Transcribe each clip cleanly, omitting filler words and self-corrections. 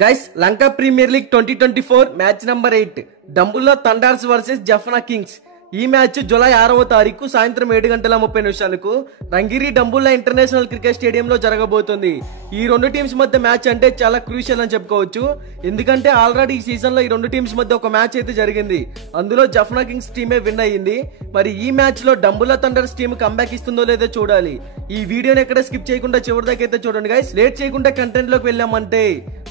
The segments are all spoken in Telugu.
Guys Lanka premier league 2024 match number 8 Dambulla thunders versus Jaffna kings. ఈ మ్యాచ్ జూలై 6వ తారీఖు సాయంత్రం 7:30 రంగిరి డంబుల్లా ఇంటర్నేషనల్ క్రికెట్ స్టేడియంలో జరగబోతుంది. ఈ రెండు టీమ్స్ మధ్య మ్యాచ్ అంటే చాలా క్రూషియల్ అని చెప్పుకోవచ్చు. ఎందుకంటే ఆల్రెడీ ఈ సీజన్ లో ఈ రెండు టీమ్స్ మధ్య ఒక మ్యాచ్ అయితే జరిగింది. అందులో జఫ్నా కింగ్స్ టీమే విన్ అయ్యింది. మరి ఈ మ్యాచ్ లో డంబుల్లా థండర్స్ టీమ్ కంబ్యాక్ ఇస్తుందో లేదో చూడాలి. ఈ వీడియోని ఎక్కడ స్కిప్ చేయకుండా చివరి దాకా అయితే చూడండి గైస్. లేట్ చేయకుండా కంటెంట్ లోకి వెళ్ళామంటే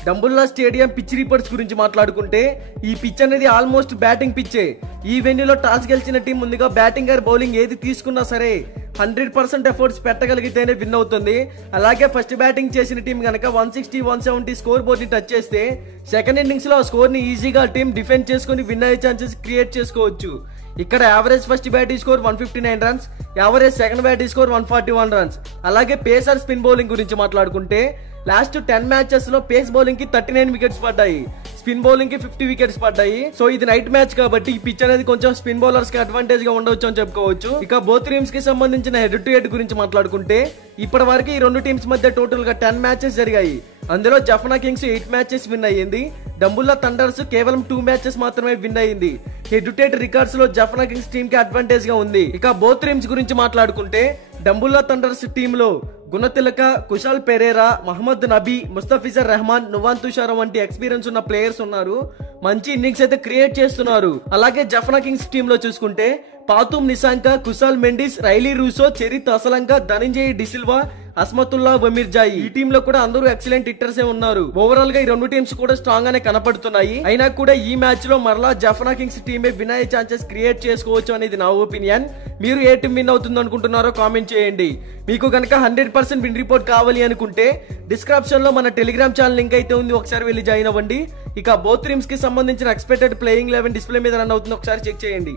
డంబుల్లా స్టేడియం పిచ్ రిపోర్ట్స్ గురించి మాట్లాడుకుంటే ఈ పిచ్ అనేది ఆల్మోస్ట్ బ్యాటింగ్ పిచ్చే. ఈ వెన్యూలో టాస్ గెలిచిన టీం ముందుగా బ్యాటింగ్ ఆర్ బౌలింగ్ ఏది తీసుకున్నా సరే 100% ఎఫర్ట్స్ పెట్టగలిగితేనే విన్ అవుతుంది. అలాగే ఫస్ట్ బ్యాటింగ్ చేసిన టీం గనక 160-170 స్కోర్ బోర్డ్ ని టచ్ చేస్తే సెకండ్ ఇన్నింగ్స్ లో ఆ స్కోర్ ని ఈజీగా టీం డిఫెండ్ చేసుకుని విన్ అయ్యే ఛాన్సెస్ క్రియేట్ చేసుకోవచ్చు. ఇక్కడ average first batting score 159 runs, average second batting score 141 runs. అలాగే పేసర్ స్పిన్ బౌలింగ్ గురించి మాట్లాడుకుంటే లాస్ట్ 10 మ్యాచెస్ లో పేస్ బౌలింగ్ కి 39 వికెట్స్ పడ్డాయి, స్పిన్ బౌలింగ్ కి 50 వికెట్స్ పడ్డాయి. సో ఇది నైట్ మ్యాచ్ కాబట్టి ఈ పిచ్ అనేది కొంచెం స్పిన్ బౌలర్స్ కి అడ్వాంటేజ్ గా ఉండవచ్చు అని చెప్పుకోవచ్చు. ఇక బోత్ టీమ్స్ కి సంబంధించిన హెడ్ టు హెడ్ గురించి మాట్లాడుకుంటే ఇప్పటి వరకు ఈ రెండు టీమ్స్ మధ్య టోటల్ గా 10 మ్యాచెస్ జరిగాయి. అందులో జఫ్నా కింగ్స్ 8 మ్యాచెస్ విన్ అయ్యింది, డంబుల్లా థండర్స్ కేవలం 2 మ్యాచెస్ మాత్రమే విన్ అయ్యింది. హెడ్ టు హెడ్ రికార్డ్స్ లో జఫ్నా కింగ్స్ టీమ్ కి అడ్వాంటేజ్ గా ఉంది. ఇక బోత్ టీమ్స్ గురించి మాట్లాడుకుంటే డంబుల్లా థండర్స్ టీమ్ లో గుణతిలక, కుశాల్ పెరేరా, మహమ్మద్ నబీ, ముస్తఫిజర్ రెహమాన్, నువాన్ తుషారా వంటి ఎక్స్పీరియన్స్ ఉన్న ప్లేయర్స్ ఉన్నారు. మంచి ఇన్నింగ్స్ అయితే క్రియేట్ చేస్తున్నారు. అలాగే జఫ్నా కింగ్స్ టీమ్ లో చూసుకుంటే పాతుమ్ నిశాంక, కుశాల్ మెండిస్, రైలీ రూసో, చెరిత్ అసలంక, ధనంజయ్ డిసిల్వా, అస్మతుల్లా వమీర్జాయి ఈ టీమ్ లో కూడా అందరూ ఎక్సలెంట్ హిట్టర్స్ ఉన్నారు. ఓవరాల్ గా ఈ రెండు టీమ్స్ కూడా స్ట్రాంగ్ గానే కనపడుతున్నాయి. అయినా కూడా ఈ మ్యాచ్ లో మరలా జఫ్నా కింగ్స్ టీమే విన్ అయ్యే ఛాన్సెస్ క్రియేట్ చేసుకోవచ్చు అనేది నా ఒపీనియన్. మీరు ఏ టీం విన్ అవుతుంది అనుకుంటున్నారో కామెంట్ చేయండి. మీకు కనుక 100% విన్ రిపోర్ట్ కావాలి అనుకుంటే డిస్క్రిప్షన్ లో మన టెలిగ్రామ్ ఛానల్ లింక్ అయితే ఉంది, ఒకసారి వెళ్ళి జాయిన్ అవ్వండి. ఇక బోత్ టీమ్స్ కి సంబంధించిన ఎక్స్పెక్టెడ్ ప్లేయింగ్ 11 డిస్ప్లే మీద రన్ అవుతుంది, ఒకసారి చెక్ చేయండి.